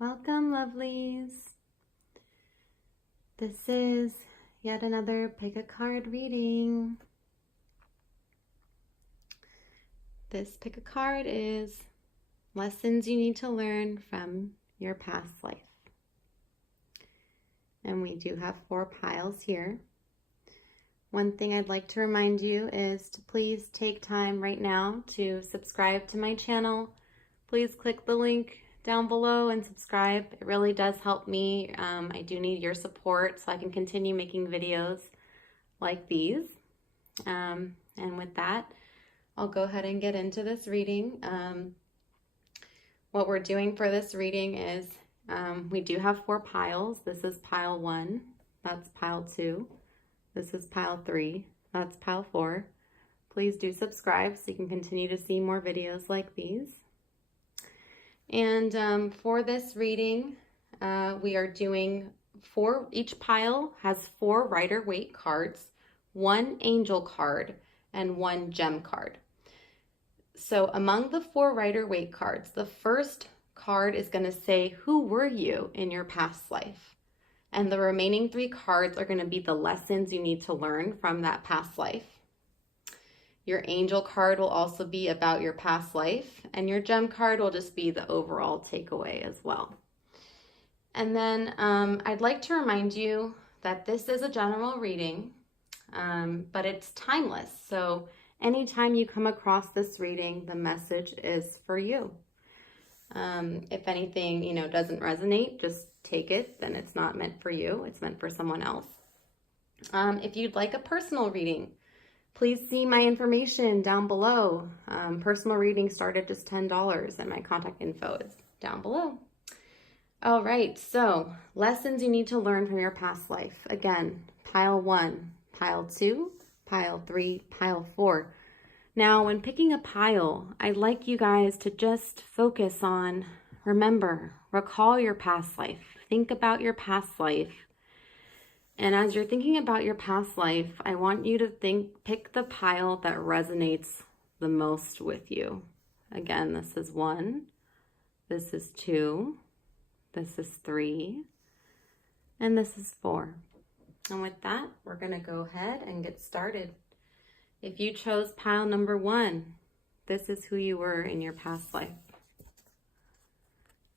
Welcome, lovelies. This is yet another pick a card reading. This pick a card is lessons you need to learn from your past life. And we do have 4 piles here. One thing I'd like to remind you is to please take time right now to subscribe to my channel. Please click the link down below and subscribe. It really does help me. I do need your support so I can continue making videos like these. And with that, I'll go ahead and get into this reading. What we're doing for this reading is we do have 4 piles. This is pile 1, that's pile 2. This is pile 3, that's pile 4. Please do subscribe so you can continue to see more videos like these. And for this reading, we are doing each pile has 4 Rider-Waite cards, 1 angel card, and 1 gem card. So among the 4 Rider-Waite cards, the first card is going to say, who were you in your past life? And the remaining 3 cards are going to be the lessons you need to learn from that past life. Your angel card will also be about your past life, and your gem card will just be the overall takeaway as well. And then I'd like to remind you that this is a general reading, but it's timeless. So anytime you come across this reading, the message is for you. If anything, doesn't resonate, just take it. Then it's not meant for you. It's meant for someone else. If you'd like a personal reading, please see my information down below. Personal reading start at just $10, and my contact info is down below. All right, so lessons you need to learn from your past life. Again, pile 1, pile 2, pile 3, pile 4. Now, when picking a pile, I'd like you guys to just focus on, recall your past life. Think about your past life. And as you're thinking about your past life, I want you to pick the pile that resonates the most with you. Again, this is 1, this is 2, this is 3, and this is 4. And with that, we're going to go ahead and get started. If you chose pile number 1, this is who you were in your past life.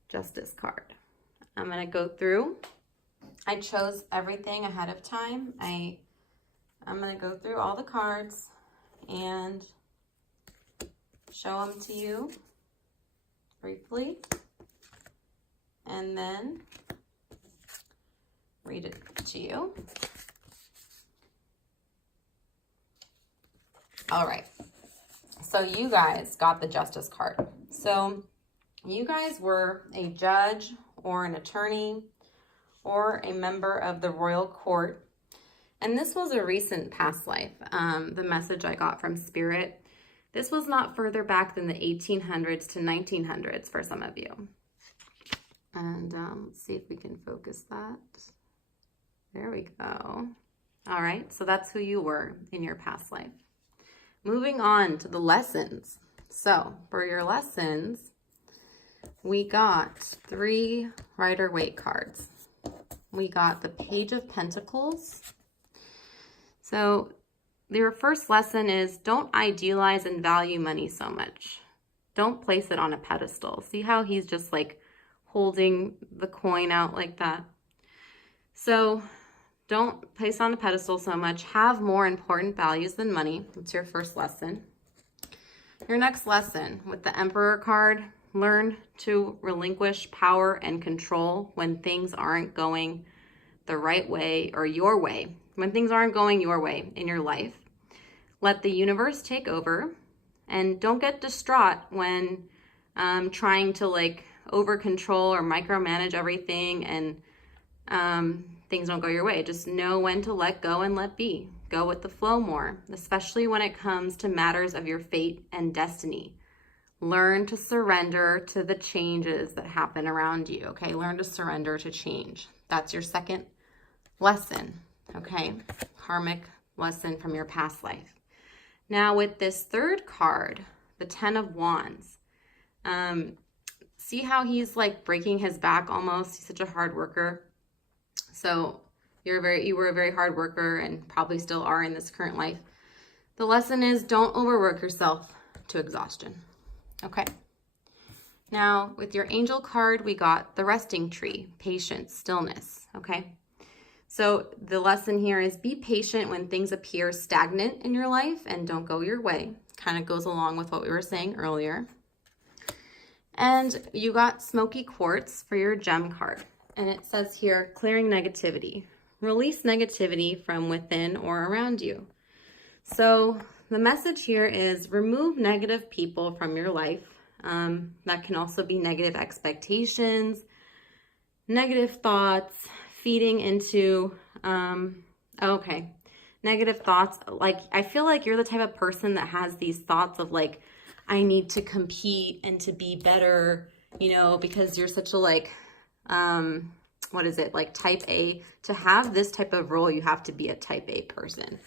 Justice card. I'm going to go through. I chose everything ahead of time. I'm going to go through all the cards and show them to you briefly, and then read it to you. All right, so you guys got the Justice card. So you guys were a judge or an attorney or a member of the royal court. And this was a recent past life. The message I got from Spirit, this was not further back than the 1800s to 1900s for some of you. And let's see if we can focus that. There we go. All right, so that's who you were in your past life. Moving on to the lessons. So for your lessons, we got 3 Rider-Waite cards. We got the Page of Pentacles. So your first lesson is don't idealize and value money so much. Don't place it on a pedestal. See how he's just like holding the coin out like that? So don't place on a pedestal so much. Have more important values than money. That's your first lesson. Your next lesson with the Emperor card, learn to relinquish power and control when things aren't going the right way or your way. When things aren't going your way in your life, let the universe take over, and don't get distraught when trying to over control or micromanage everything and things don't go your way. Just know when to let go and let be. Go with the flow more, especially when it comes to matters of your fate and destiny. Learn to surrender to the changes that happen around you, okay? Learn to surrender to change. That's your second lesson, okay? Karmic lesson from your past life. Now with this third card, the 10 of Wands, See how he's like breaking his back almost? He's such a hard worker. So you were a very hard worker and probably still are in this current life. The lesson is don't overwork yourself to exhaustion. Okay. Now with your angel card, we got the resting tree, patience, stillness. Okay. So the lesson here is be patient when things appear stagnant in your life and don't go your way. Kind of goes along with what we were saying earlier. And you got smoky quartz for your gem card. And it says here, clearing negativity. Release negativity from within or around you. So the message here is remove negative people from your life. That can also be negative expectations, negative thoughts, feeding into, negative thoughts. Like, I feel like you're the type of person that has these thoughts of like, I need to compete and to be better, you know, because you're such a like, like type A. To have this type of role, you have to be a type A person.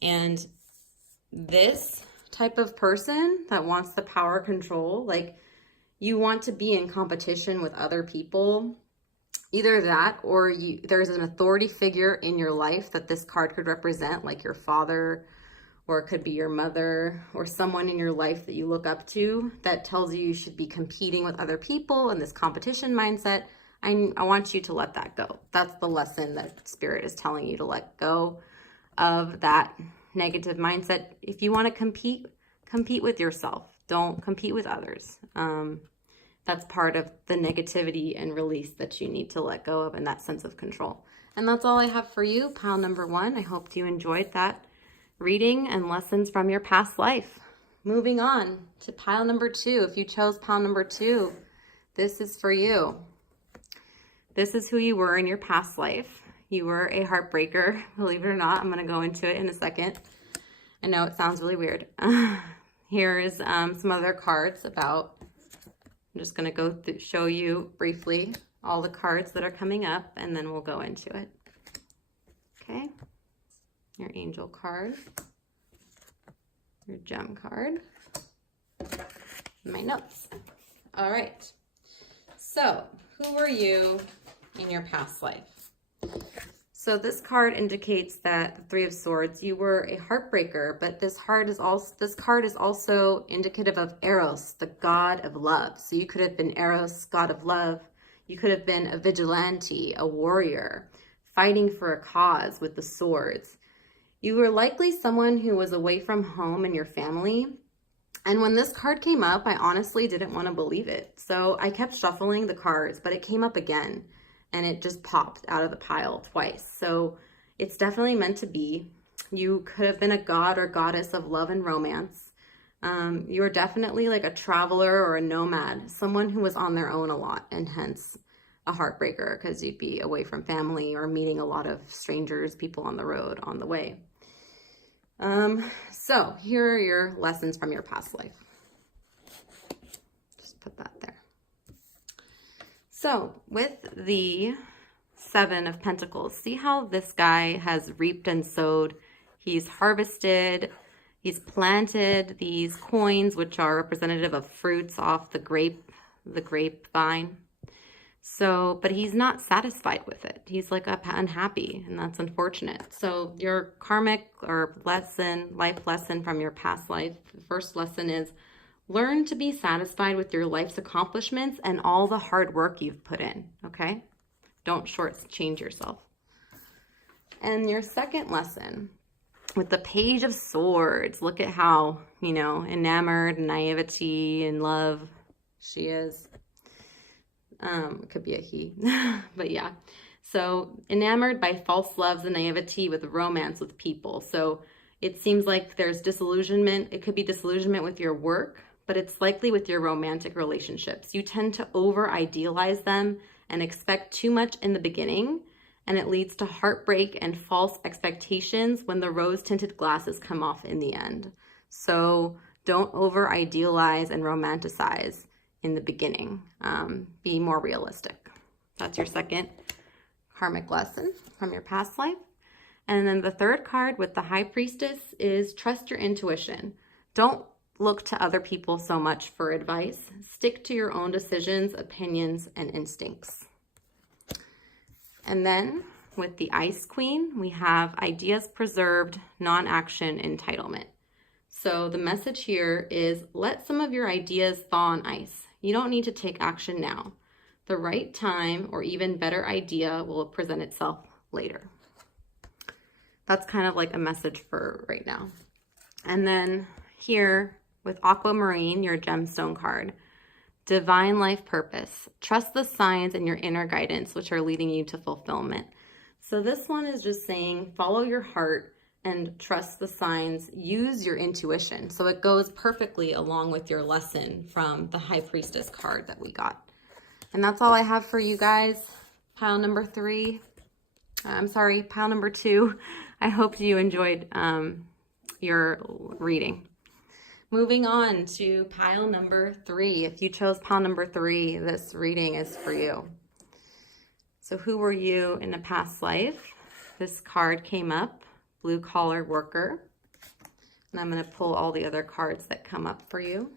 And this type of person that wants the power control, like you want to be in competition with other people. Either that or there's an authority figure in your life that this card could represent, like your father, or it could be your mother, or someone in your life that you look up to that tells you should be competing with other people in this competition mindset. I want you to let that go. That's the lesson that Spirit is telling you, to let go of that negative mindset. If you want to compete with yourself. Don't compete with others. That's part of the negativity and release that you need to let go of, and that sense of control. And that's all I have for you, pile number 1. I hope you enjoyed that reading and lessons from your past life. Moving on to pile number 2. If you chose pile number 2, this is for you. This is who you were in your past life. You were a heartbreaker, believe it or not. I'm going to go into it in a second. I know it sounds really weird. Here is some other cards about, I'm just going to go through, show you briefly all the cards that are coming up, and then we'll go into it. Okay. Your angel card, your gem card, my notes. All right. So who were you in your past life? So this card indicates that the 3 of Swords, you were a heartbreaker, but this card is also indicative of Eros, the god of love. So you could have been Eros, god of love. You could have been a vigilante, a warrior, fighting for a cause with the swords. You were likely someone who was away from home and your family. And when this card came up, I honestly didn't want to believe it. So I kept shuffling the cards, but it came up again. And it just popped out of the pile twice. So it's definitely meant to be. You could have been a god or goddess of love and romance. You were definitely like a traveler or a nomad, someone who was on their own a lot, and hence a heartbreaker, because you'd be away from family or meeting a lot of strangers, people on the road on the way. So here are your lessons from your past life. Just put that there. So with the 7 of Pentacles, see how this guy has reaped and sowed. He's harvested, he's planted these coins, which are representative of fruits off the grapevine. So, but he's not satisfied with it. He's like unhappy, and that's unfortunate. So your karmic or life lesson from your past life, the first lesson is learn to be satisfied with your life's accomplishments and all the hard work you've put in, okay? Don't shortchange yourself. And your second lesson, with the Page of Swords, look at how, enamored, naivety, and love she is. It could be a he, but yeah. So enamored by false loves and naivety with romance with people. So it seems like there's disillusionment. It could be disillusionment with your work, but it's likely with your romantic relationships. You tend to over-idealize them and expect too much in the beginning, and it leads to heartbreak and false expectations when the rose-tinted glasses come off in the end. So don't over-idealize and romanticize in the beginning. Be more realistic. That's your second karmic lesson from your past life. And then the third card with the High Priestess is trust your intuition. Don't look to other people so much for advice. Stick to your own decisions, opinions, and instincts. And then with the Ice Queen, we have ideas preserved, non-action, entitlement. So the message here is let some of your ideas thaw on ice. You don't need to take action now. The right time or even better idea will present itself later. That's kind of like a message for right now. And then here with Aquamarine, your gemstone card, divine life purpose. Trust the signs and your inner guidance, which are leading you to fulfillment. So this one is just saying, follow your heart and trust the signs, use your intuition. So it goes perfectly along with your lesson from the High Priestess card that we got. And that's all I have for you guys. Pile number 2. I hope you enjoyed your reading. Moving on to pile number 3. If you chose pile number 3, this reading is for you. So who were you in a past life? This card came up, blue collar worker. And I'm going to pull all the other cards that come up for you.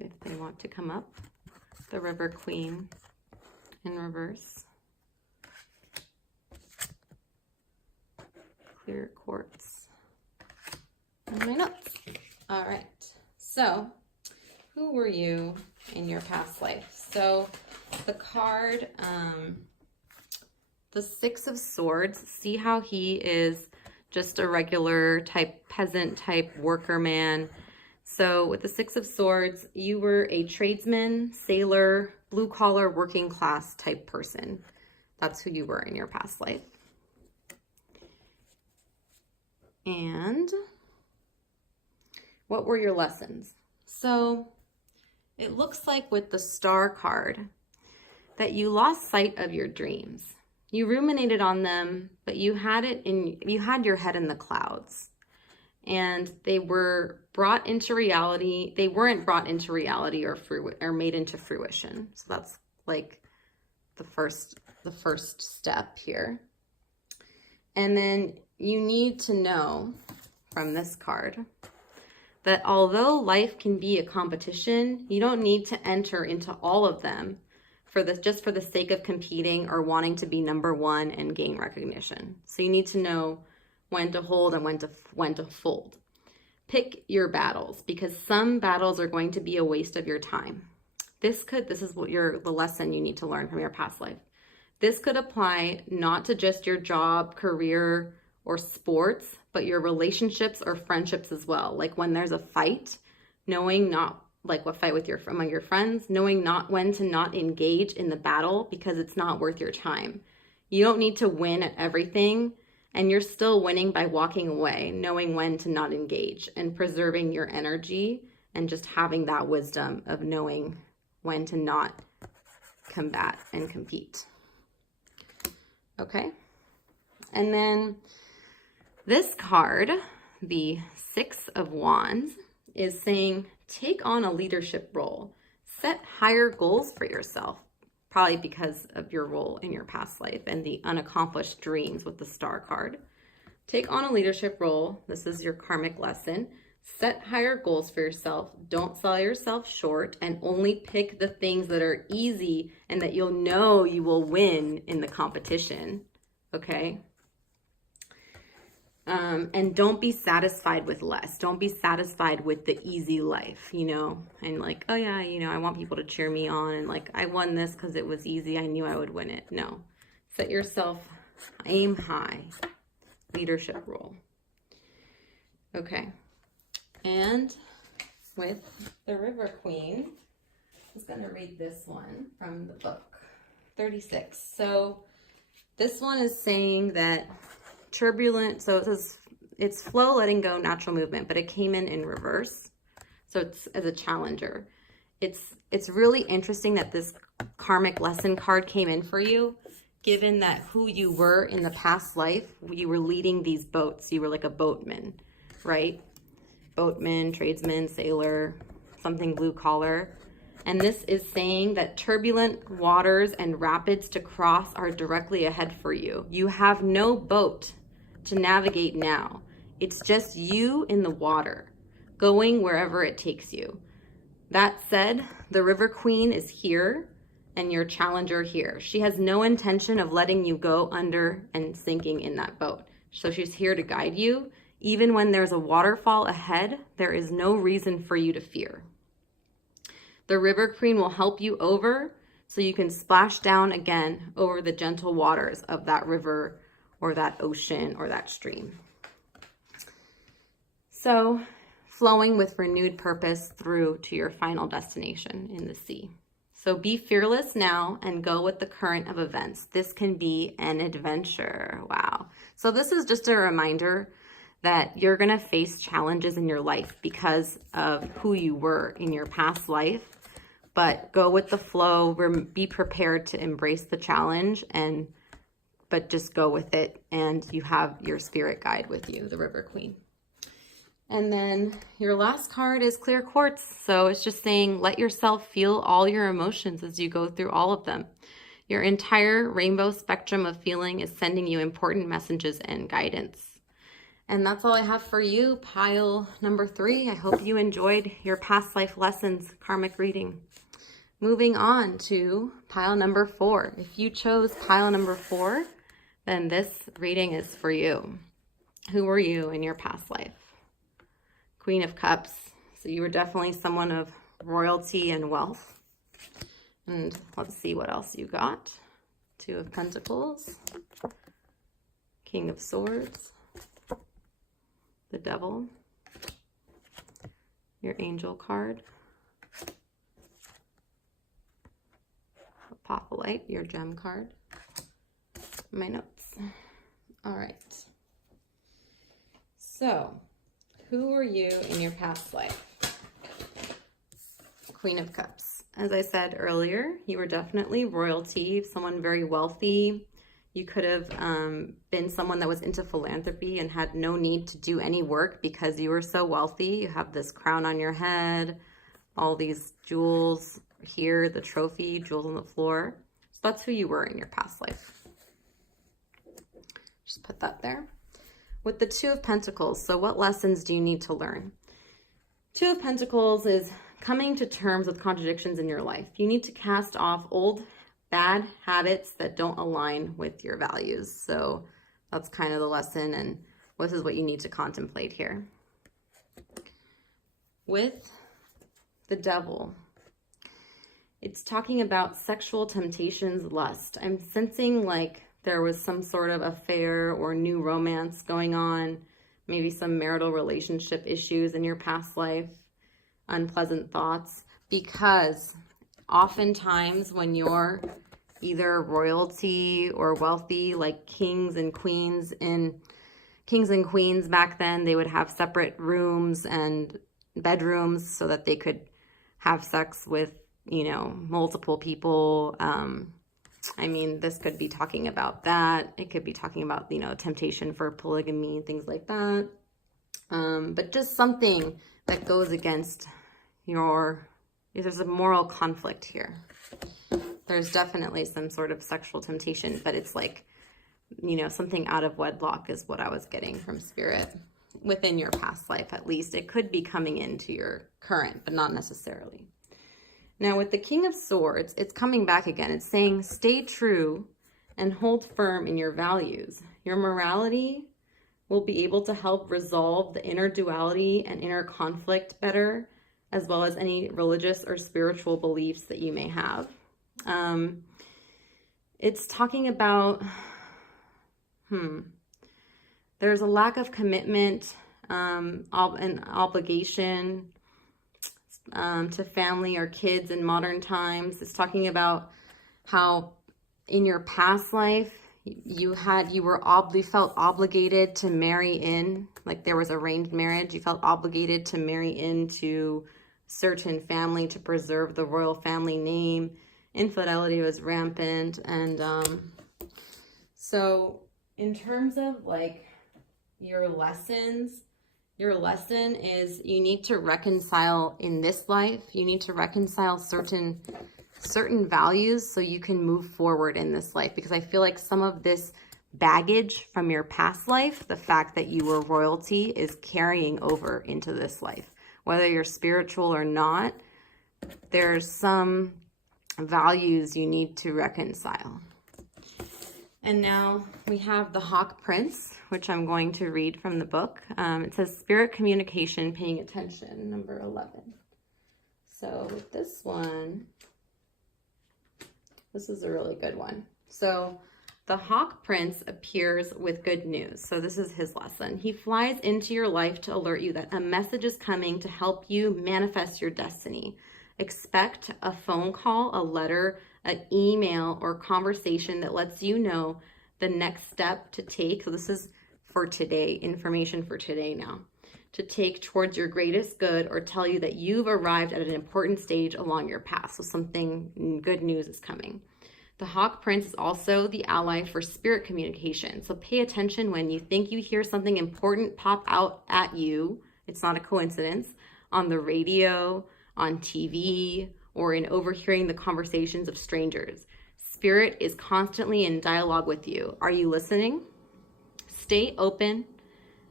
If they want to come up. The River Queen in reverse. Clear quartz. And my notes. All right. So, who were you in your past life? So, the card, the 6 of Swords. See how he is just a regular type, peasant type worker man. So with the 6 of Swords, you were a tradesman, sailor, blue collar, working class type person. That's who you were in your past life. And what were your lessons? So it looks like with the Star card that you lost sight of your dreams. You ruminated on them, but you had your head in the clouds. And they were brought into reality. They weren't brought into reality or made into fruition. So that's like the first step here. And then you need to know from this card that although life can be a competition, you don't need to enter into all of them just for the sake of competing or wanting to be number one and gain recognition. So you need to know when to hold and when to fold. Pick your battles, because some battles are going to be a waste of your time. This is the lesson you need to learn from your past life. This could apply not to just your job, career, or sports, but your relationships or friendships as well. Like when there's a fight, knowing not like what fight with among your friends, knowing not when to not engage in the battle because it's not worth your time. You don't need to win at everything. And you're still winning by walking away, knowing when to not engage and preserving your energy and just having that wisdom of knowing when to not combat and compete. Okay. And then this card, the 6 of Wands, is saying take on a leadership role. Set higher goals for yourself. Probably because of your role in your past life and the unaccomplished dreams with the Star card. Take on a leadership role. This is your karmic lesson. Set higher goals for yourself. Don't sell yourself short and only pick the things that are easy and that you'll know you will win in the competition. Okay? And don't be satisfied with less. Don't be satisfied with the easy life, and like, oh yeah, I want people to cheer me on and like, I won this because it was easy. I knew I would win it. No, set yourself, aim high, leadership role. Okay. And with the River Queen, I was going to read this one from the book 36. So this one is saying that turbulent, so it says it's flow, letting go, natural movement, but it came in reverse. So it's as a challenger. It's really interesting that this karmic lesson card came in for you, given that who you were in the past life, you were leading these boats. You were like a boatman, right? Boatman, tradesman, sailor, something blue collar. And this is saying that turbulent waters and rapids to cross are directly ahead for you. You have no boat to navigate now. It's just you in the water, going wherever it takes you. That said, the River Queen is here and your challenger here. She has no intention of letting you go under and sinking in that boat. So she's here to guide you. Even when there's a waterfall ahead, there is no reason for you to fear. The River Queen will help you over so you can splash down again over the gentle waters of that river or that ocean or that stream. So, flowing with renewed purpose through to your final destination in the sea. So be fearless now and go with the current of events. This can be an adventure. Wow. So this is just a reminder that you're going to face challenges in your life because of who you were in your past life. But go with the flow, be prepared to embrace the challenge, but just go with it. And you have your spirit guide with you, the River Queen. And then your last card is clear quartz. So it's just saying, let yourself feel all your emotions as you go through all of them. Your entire rainbow spectrum of feeling is sending you important messages and guidance. And that's all I have for you, pile number 3. I hope you enjoyed your past life lessons karmic reading. Moving on to pile number 4. If you chose pile number 4, then this reading is for you. Who were you in your past life? Queen of Cups. So you were definitely someone of royalty and wealth. And let's see what else you got. 2 of Pentacles. King of Swords. The Devil. Your Angel card. Apophyllite, your gem card. My notes. All right. So, who were you in your past life? Queen of Cups. As I said earlier, you were definitely royalty, someone very wealthy. You could have been someone that was into philanthropy and had no need to do any work because you were so wealthy. You have this crown on your head, all these jewels here, the trophy, jewels on the floor. So that's who you were in your past life. Just put that there. With the 2 of Pentacles, so what lessons do you need to learn? 2 of Pentacles is coming to terms with contradictions in your life. You need to cast off old bad habits that don't align with your values. So that's kind of the lesson, and this is what you need to contemplate here. With the Devil, it's talking about sexual temptations, lust. I'm sensing like there was some sort of affair or new romance going on, maybe some marital relationship issues in your past life, unpleasant thoughts, because oftentimes when you're either royalty or wealthy, like kings and queens back then, they would have separate rooms and bedrooms so that they could have sex with, multiple people. I mean, this could be talking about that. It could be talking about, temptation for polygamy and things like that. But just something that goes against there's a moral conflict here. There's definitely some sort of sexual temptation, but it's like, something out of wedlock is what I was getting from Spirit. Within your past life, at least. It could be coming into your current, but not necessarily. Now, with the King of Swords, it's coming back again. It's saying, stay true and hold firm in your values. Your morality will be able to help resolve the inner duality and inner conflict better, as well as any religious or spiritual beliefs that you may have. It's talking about, there's a lack of commitment and obligation to family or kids in modern times. It's talking about how in your past life you felt obligated to marry in, like there was arranged marriage. You felt obligated to marry into certain family to preserve the royal family name. Infidelity was rampant, and so in terms of like your lessons Your lesson is you need to reconcile in this life. You need to reconcile certain values so you can move forward in this life, because I feel like some of this baggage from your past life, the fact that you were royalty, is carrying over into this life. Whether you're spiritual or not, there's some values you need to reconcile. And now we have the Hawk Prince, which I'm going to read from the book. It says spirit communication, paying attention, number 11. So with this one, this is a really good one. So the Hawk Prince appears with good news. So this is his lesson. He flies into your life to alert you that a message is coming to help you manifest your destiny. Expect a phone call, a letter, an email, or conversation that lets you know the next step to take. So this is for today, information for today now. To take towards your greatest good, or tell you that you've arrived at an important stage along your path. So something good news is coming. The Hawk Prince is also the ally for spirit communication. So pay attention when you think you hear something important pop out at you. It's not a coincidence. On the radio, on TV, or in overhearing the conversations of strangers. Spirit is constantly in dialogue with you. Are you listening? Stay open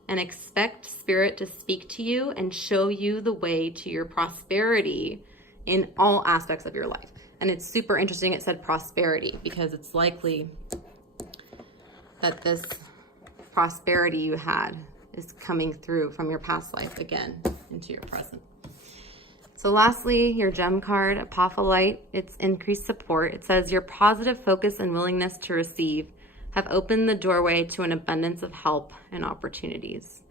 and expect Spirit to speak to you and show you the way to your prosperity in all aspects of your life. And it's super interesting it said prosperity, because it's likely that this prosperity you had is coming through from your past life again into your present. So lastly, your gem card, Apophyllite, it's increased support. It says your positive focus and willingness to receive have opened the doorway to an abundance of help and opportunities.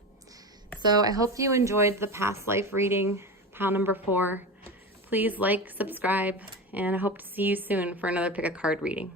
So I hope you enjoyed the past life reading, pile number 4. Please like, subscribe, and I hope to see you soon for another pick a card reading.